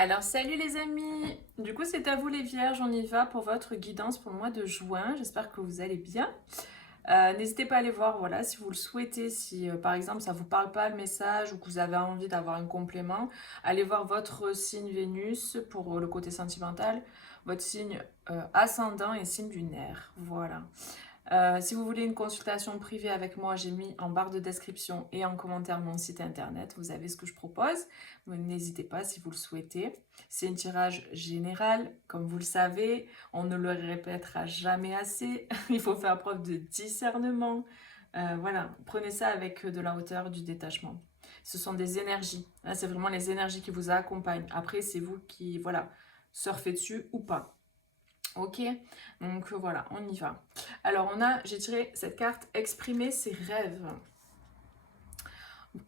Alors salut les amis, du coup c'est à vous les vierges, on y va pour votre guidance pour le mois de juin, j'espère que vous allez bien. N'hésitez pas à aller voir, voilà, si vous le souhaitez, si par exemple ça vous parle pas le message ou que vous avez envie d'avoir un complément, allez voir votre signe Vénus pour le côté sentimental, votre signe ascendant et signe lunaire, voilà. Si vous voulez une consultation privée avec moi, j'ai mis en barre de description et en commentaire mon site internet. Vous avez ce que je propose. N'hésitez pas si vous le souhaitez. C'est un tirage général. Comme vous le savez, on ne le répétera jamais assez. Il faut faire preuve de discernement. Voilà, prenez ça avec de la hauteur, du détachement. Ce sont des énergies. Là, c'est vraiment les énergies qui vous accompagnent. Après, c'est vous qui, voilà, surfez dessus ou pas. Ok, donc voilà, on y va. Alors j'ai tiré cette carte exprimer ses rêves.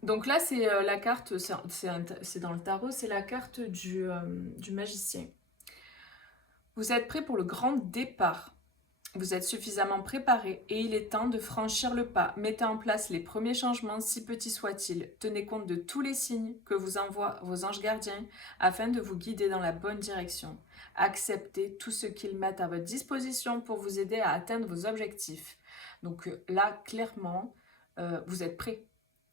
Donc là c'est la carte, c'est dans le tarot, c'est la carte du magicien. Vous êtes prêt pour le grand départ. Vous êtes suffisamment préparé et il est temps de franchir le pas. Mettez en place les premiers changements, si petits soient-ils. Tenez compte de tous les signes que vous envoient vos anges gardiens afin de vous guider dans la bonne direction. Acceptez tout ce qu'ils mettent à votre disposition pour vous aider à atteindre vos objectifs. Donc là, clairement, vous êtes prêt.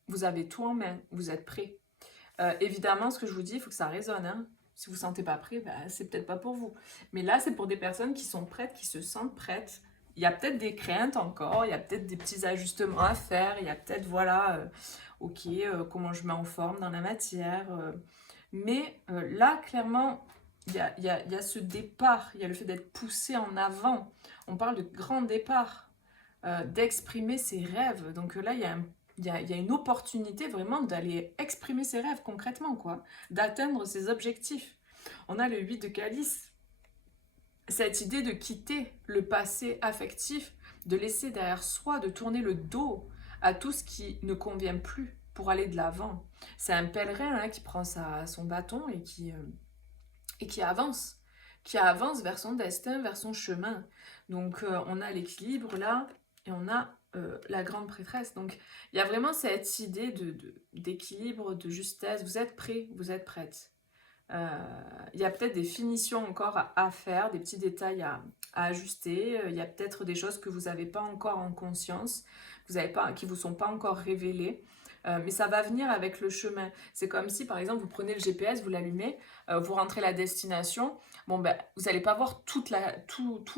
Vous avez tout en main, vous êtes prêt. Évidemment, ce que je vous dis, il faut que ça résonne, hein. Si vous ne sentez pas prêt, c'est peut-être pas pour vous. Mais là, c'est pour des personnes qui sont prêtes, qui se sentent prêtes. Il y a peut-être des craintes encore, il y a peut-être des petits ajustements à faire, il y a peut-être, voilà, ok, comment je mets en forme dans la matière. Mais là, clairement, il y a ce départ, il y a le fait d'être poussé en avant. On parle de grand départ, d'exprimer ses rêves. Donc là, il y a une opportunité vraiment d'aller exprimer ses rêves concrètement, quoi, d'atteindre ses objectifs. On a le 8 de calice, cette idée de quitter le passé affectif, de laisser derrière soi, de tourner le dos à tout ce qui ne convient plus pour aller de l'avant. C'est un pèlerin hein, qui prend son bâton et qui avance vers son destin, vers son chemin. Donc on a l'équilibre là et on a la grande prêtresse. Donc il y a vraiment cette idée d'équilibre, de justesse. Vous êtes prêts, vous êtes prête. Il y a peut-être des finitions encore à faire, des petits détails à ajuster. Il y a peut-être des choses que vous n'avez pas encore en conscience, qui ne vous sont pas encore révélées. Mais ça va venir avec le chemin. C'est comme si, par exemple, vous prenez le GPS, vous l'allumez, vous rentrez la destination. Bon, ben, vous n'allez pas voir tout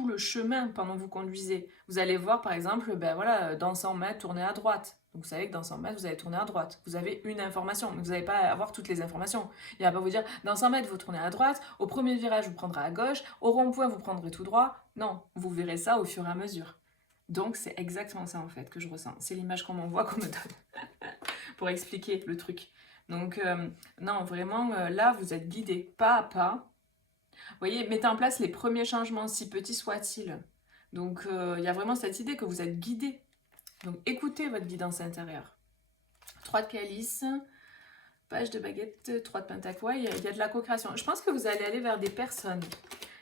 le chemin pendant que vous conduisez. Vous allez voir, par exemple, ben voilà, dans 100 mètres, tournez à droite. Donc, vous savez que dans 100 mètres, vous allez tourner à droite. Vous avez une information, mais vous n'allez pas avoir toutes les informations. Il va pas vous dire, dans 100 mètres, vous tournez à droite, au premier virage, vous prendrez à gauche, au rond-point, vous prendrez tout droit. Non, vous verrez ça au fur et à mesure. Donc, c'est exactement ça, en fait, que je ressens. C'est l'image qu'on m'envoie, qu'on me donne, pour expliquer le truc. Donc, non, vraiment, là, vous êtes guidé pas à pas. Vous voyez, mettez en place les premiers changements, si petits soient-ils. Donc, il y a vraiment cette idée que vous êtes guidé. Donc, écoutez votre guidance intérieure. 3 de calice, page de baguette, 3 de pentacle. Ouais, il y a de la co-création. Je pense que vous allez aller vers des personnes.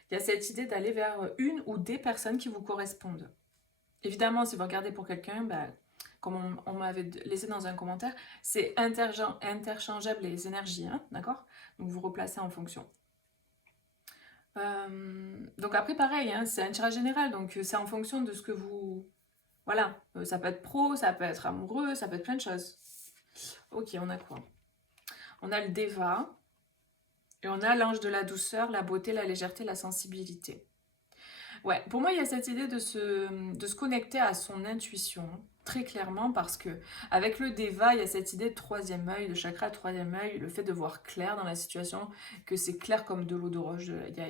Il y a cette idée d'aller vers une ou des personnes qui vous correspondent. Évidemment, si vous regardez pour quelqu'un, comme on m'avait laissé dans un commentaire, c'est interchangeable les énergies, hein, d'accord? Donc vous replacez en fonction. Donc après, pareil, hein, c'est un tirage général, donc c'est en fonction de ce que vous... Voilà, ça peut être pro, ça peut être amoureux, ça peut être plein de choses. Ok, on a quoi? On a le Deva, et on a l'ange de la douceur, la beauté, la légèreté, la sensibilité. Ouais, pour moi, il y a cette idée de se connecter à son intuition, hein, très clairement, parce que avec le Deva, il y a cette idée de troisième œil, de chakra troisième œil, le fait de voir clair dans la situation, que c'est clair comme de l'eau de roche, il y a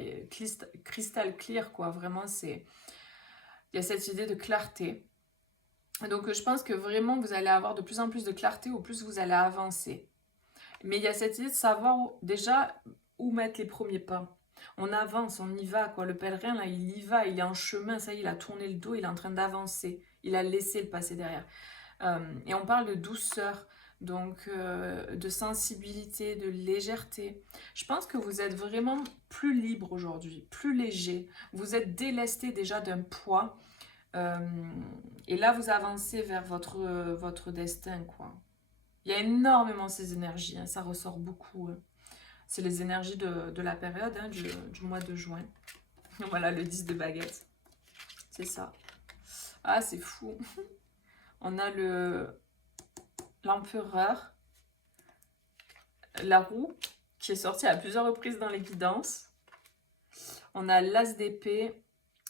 crystal clear, quoi, vraiment, il y a cette idée de clarté. Donc, je pense que vraiment, vous allez avoir de plus en plus de clarté au plus vous allez avancer. Mais il y a cette idée de savoir déjà où mettre les premiers pas. On avance, on y va, quoi. Le pèlerin, là, il y va, il est en chemin, ça y est, il a tourné le dos, il est en train d'avancer. Il a laissé le passé derrière. Et on parle de douceur, donc de sensibilité, de légèreté. Je pense que vous êtes vraiment plus libre aujourd'hui, plus léger. Vous êtes délesté déjà d'un poids. Euh, et là, vous avancez vers votre destin, quoi. Il y a énormément ces énergies, hein, ça ressort beaucoup. C'est les énergies de la période, hein, du mois de juin. Voilà, le 10 de baguette. C'est ça. Ah, c'est fou. On a l'empereur, la roue, qui est sortie à plusieurs reprises dans l'évidence. On a l'as d'épée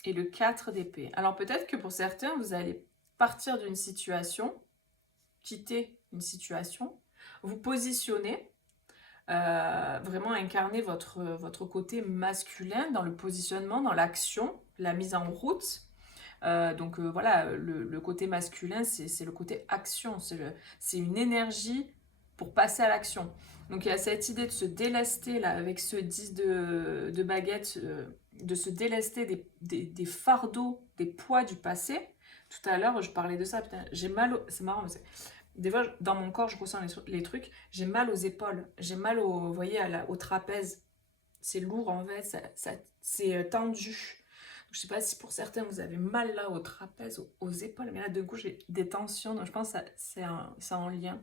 et le 4 d'épée. Alors peut-être que pour certains, vous allez partir d'une situation, quitter une situation, vous positionner, vraiment incarner votre côté masculin dans le positionnement, dans l'action, la mise en route. Donc voilà, le côté masculin, c'est le côté action, c'est une énergie pour passer à l'action. Donc il y a cette idée de se délester là, avec ce 10 de baguette, de se délester des fardeaux, des poids du passé. Tout à l'heure, je parlais de ça, putain, j'ai mal, c'est marrant, mais des fois, dans mon corps, je ressens les trucs, j'ai mal aux épaules, j'ai mal vous voyez, au trapèze. C'est lourd en fait, c'est tendu. Je sais pas si pour certains vous avez mal là au trapèze, aux épaules, mais là d'un coup j'ai des tensions, donc je pense que c'est en lien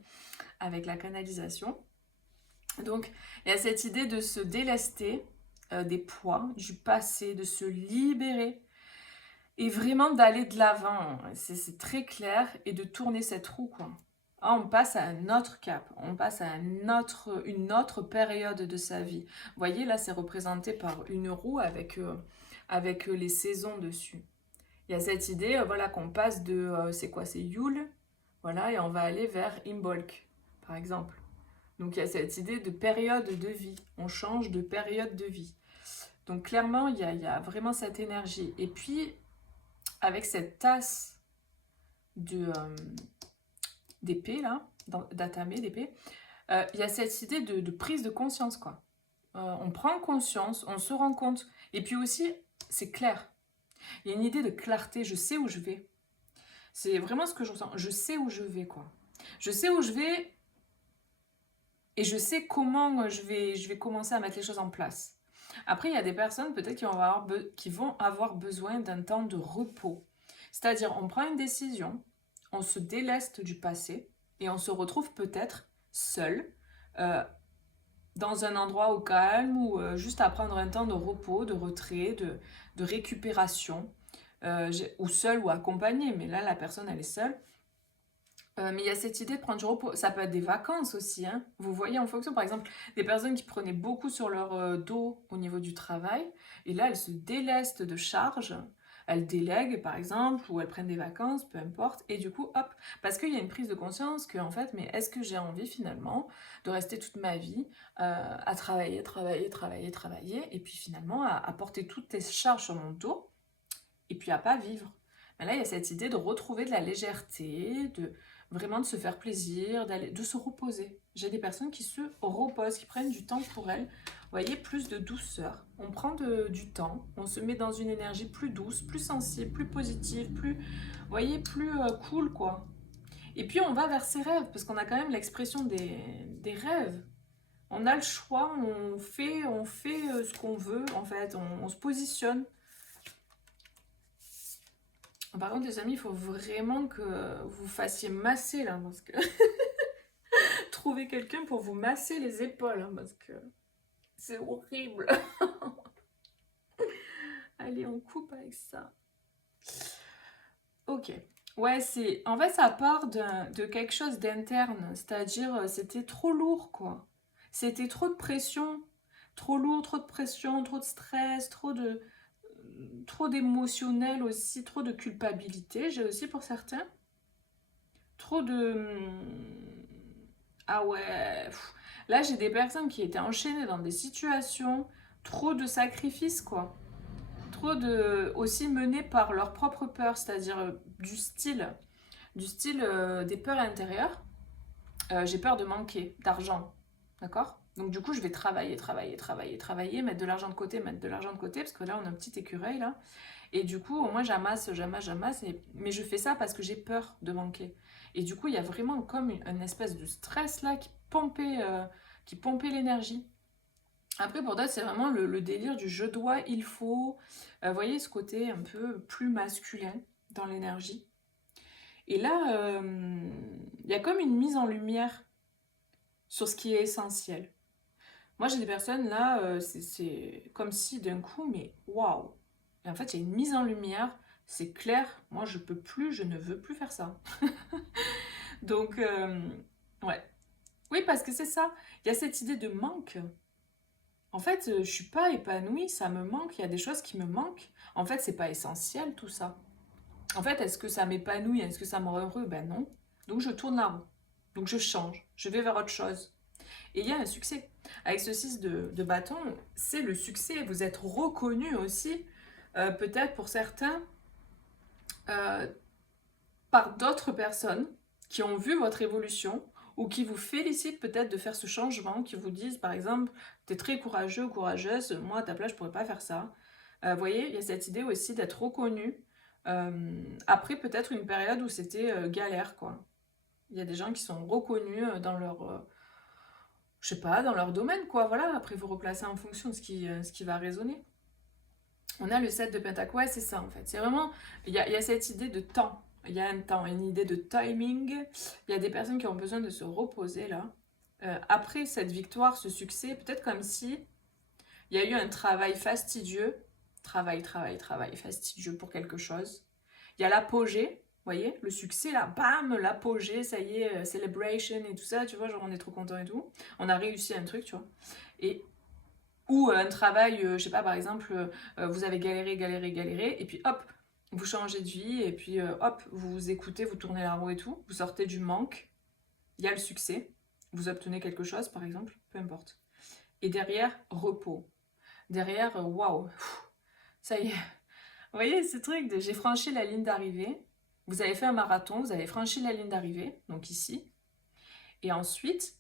avec la canalisation. Donc il y a cette idée de se délester des poids, du passé, de se libérer et vraiment d'aller de l'avant. C'est très clair et de tourner cette roue quoi. Ah, on passe à un autre cap, on passe à une autre période de sa vie. Vous voyez, là, c'est représenté par une roue avec les saisons dessus. Il y a cette idée, voilà, qu'on passe de, c'est quoi, c'est Yule, voilà, et on va aller vers Imbolc, par exemple. Donc il y a cette idée de période de vie, on change de période de vie. Donc clairement, il y a vraiment cette énergie. Et puis, avec cette tasse de... d'épée, là, d'atamé, d'épée, il y a cette idée de prise de conscience, quoi. On prend conscience, on se rend compte. Et puis aussi, c'est clair. Il y a une idée de clarté, je sais où je vais. C'est vraiment ce que je ressens. Je sais où je vais, quoi. Je sais où je vais et je sais comment je vais commencer à mettre les choses en place. Après, il y a des personnes peut-être qui vont avoir besoin d'un temps de repos. C'est-à-dire, on prend une décision, on se déleste du passé et on se retrouve peut-être seul, euh, dans un endroit au calme ou juste à prendre un temps de repos, de retrait, de récupération, ou seul ou accompagné, mais là la personne elle est seule. Mais il y a cette idée de prendre du repos. Ça peut être des vacances aussi, hein. Vous voyez, en fonction, par exemple, des personnes qui prenaient beaucoup sur leur dos au niveau du travail, et là, elles se délestent de charges, elles délèguent, par exemple, ou elles prennent des vacances, peu importe, et du coup, hop, parce qu'il y a une prise de conscience que, en fait, mais est-ce que j'ai envie, finalement, de rester toute ma vie à travailler, et puis finalement, à porter toutes tes charges sur mon dos, et puis à pas vivre. Mais là, il y a cette idée de retrouver de la légèreté, vraiment de se faire plaisir, de se reposer. J'ai des personnes qui se reposent, qui prennent du temps pour elles. Vous voyez, plus de douceur. On prend du temps, on se met dans une énergie plus douce, plus sensible, plus positive, plus, vous voyez, plus cool, quoi. Et puis, on va vers ses rêves, parce qu'on a quand même l'expression des rêves. On a le choix, on fait ce qu'on veut, en fait, on se positionne. Par contre, les amis, il faut vraiment que vous fassiez masser là, parce que trouver quelqu'un pour vous masser les épaules, hein, parce que c'est horrible. Allez, on coupe avec ça. Ok. Ouais, en fait, ça part de quelque chose d'interne, c'est-à-dire c'était trop lourd, quoi. C'était trop de pression, trop lourd, trop de pression, trop de stress, trop d'émotionnel aussi, trop de culpabilité, j'ai aussi pour certains. Trop de... Ah ouais... Là, j'ai des personnes qui étaient enchaînées dans des situations, trop de sacrifices, quoi. Trop de... aussi menées par leur propre peur, c'est-à-dire des peurs intérieures. J'ai peur de manquer d'argent, d'accord? Donc du coup, je vais travailler, mettre de l'argent de côté, parce que là, on a un petit écureuil, là. Et du coup, moi, j'amasse, mais je fais ça parce que j'ai peur de manquer. Et du coup, il y a vraiment comme une espèce de stress là qui pompait l'énergie. Après, pour d'autres, c'est vraiment le délire du je dois, il faut. Vous voyez ce côté un peu plus masculin dans l'énergie. Et là, il y a comme une mise en lumière sur ce qui est essentiel. Moi, j'ai des personnes là, c'est comme si d'un coup, mais waouh! Et en fait, il y a une mise en lumière, c'est clair, moi, je peux plus, je ne veux plus faire ça. Donc, ouais. Oui, parce que c'est ça, il y a cette idée de manque. En fait, je suis pas épanouie, ça me manque, il y a des choses qui me manquent. En fait, c'est pas essentiel tout ça. En fait, est-ce que ça m'épanouit, est-ce que ça me rend heureux? Ben non. Donc je tourne la roue. Donc je change, je vais vers autre chose. Et il y a un succès. Avec ce 6 de bâton, c'est le succès. Vous êtes reconnu aussi, peut-être pour certains, euh, par d'autres personnes qui ont vu votre évolution ou qui vous félicitent peut-être de faire ce changement, qui vous disent par exemple, tu es très courageux ou courageuse, moi à ta place je pourrais pas faire ça. Vous voyez, il y a cette idée aussi d'être reconnu après peut-être une période où c'était galère quoi. Il y a des gens qui sont reconnus dans leur, je sais pas, dans leur domaine quoi, voilà, après vous replacez en fonction de ce qui va résonner. On a le 7 de Pentacle, ouais, c'est ça en fait. C'est vraiment, il y a cette idée de temps. Il y a un temps, une idée de timing. Il y a des personnes qui ont besoin de se reposer là. Après cette victoire, ce succès, peut-être comme si il y a eu un travail fastidieux. Travail fastidieux pour quelque chose. Il y a l'apogée, vous voyez, le succès là, bam, l'apogée, ça y est, celebration et tout ça, tu vois, genre on est trop content et tout. On a réussi un truc, tu vois. Et ou un travail, je sais pas, par exemple, vous avez galéré, et puis hop, vous changez de vie, et puis hop, vous vous écoutez, vous tournez la roue et tout, vous sortez du manque, il y a le succès, vous obtenez quelque chose, par exemple, peu importe. Et derrière, repos. Derrière, waouh, ça y est. Vous voyez ce truc de j'ai franchi la ligne d'arrivée, vous avez fait un marathon, vous avez franchi la ligne d'arrivée, donc ici, et ensuite,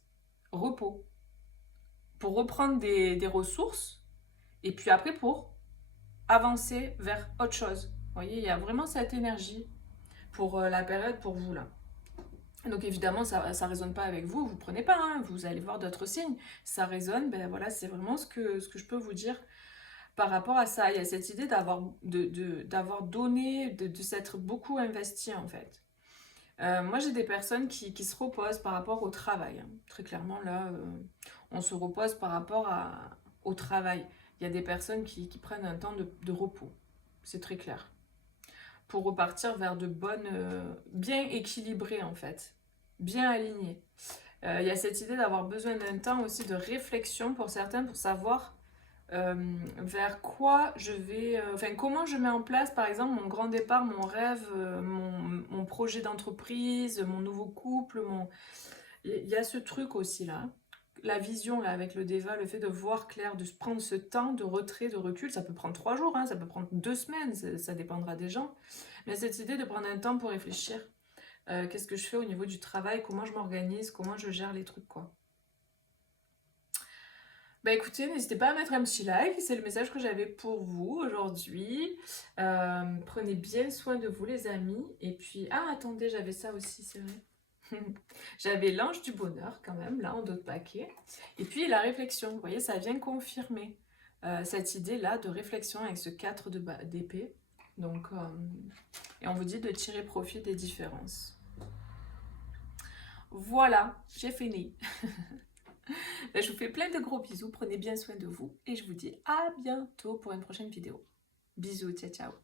repos. Pour reprendre des ressources, et puis après pour avancer vers autre chose. Vous voyez, il y a vraiment cette énergie pour la période pour vous là. Donc évidemment, ça ne résonne pas avec vous, vous prenez pas, hein, vous allez voir d'autres signes. Ça résonne, ben voilà, c'est vraiment ce que je peux vous dire par rapport à ça. Il y a cette idée d'avoir donné, de s'être beaucoup investi en fait. Moi, j'ai des personnes qui se reposent par rapport au travail, hein. Très clairement, là, on se repose par rapport au travail. Il y a des personnes qui prennent un temps de repos. C'est très clair. Pour repartir vers de bonnes... bien équilibrées, en fait. Bien alignées. Il y a cette idée d'avoir besoin d'un temps aussi de réflexion pour certains, pour savoir vers quoi je vais, enfin comment je mets en place par exemple mon grand départ, mon rêve, mon projet d'entreprise, mon nouveau couple, il y a ce truc aussi là, la vision là avec le Deva, le fait de voir clair, de se prendre ce temps de retrait, de recul, ça peut prendre 3 jours, hein, ça peut prendre 2 semaines, ça dépendra des gens, mais cette idée de prendre un temps pour réfléchir, qu'est-ce que je fais au niveau du travail, comment je m'organise, comment je gère les trucs quoi. Bah écoutez, n'hésitez pas à mettre un petit like, c'est le message que j'avais pour vous aujourd'hui. Prenez bien soin de vous les amis. Et puis, ah attendez, j'avais ça aussi, c'est vrai. J'avais l'ange du bonheur quand même, là en dos de paquet. Et puis la réflexion, vous voyez, ça vient confirmer cette idée-là de réflexion avec ce 4 d'épée. Donc, et on vous dit de tirer profit des différences. Voilà, j'ai fini. Je vous fais plein de gros bisous, prenez bien soin de vous et je vous dis à bientôt pour une prochaine vidéo. Bisous, ciao ciao.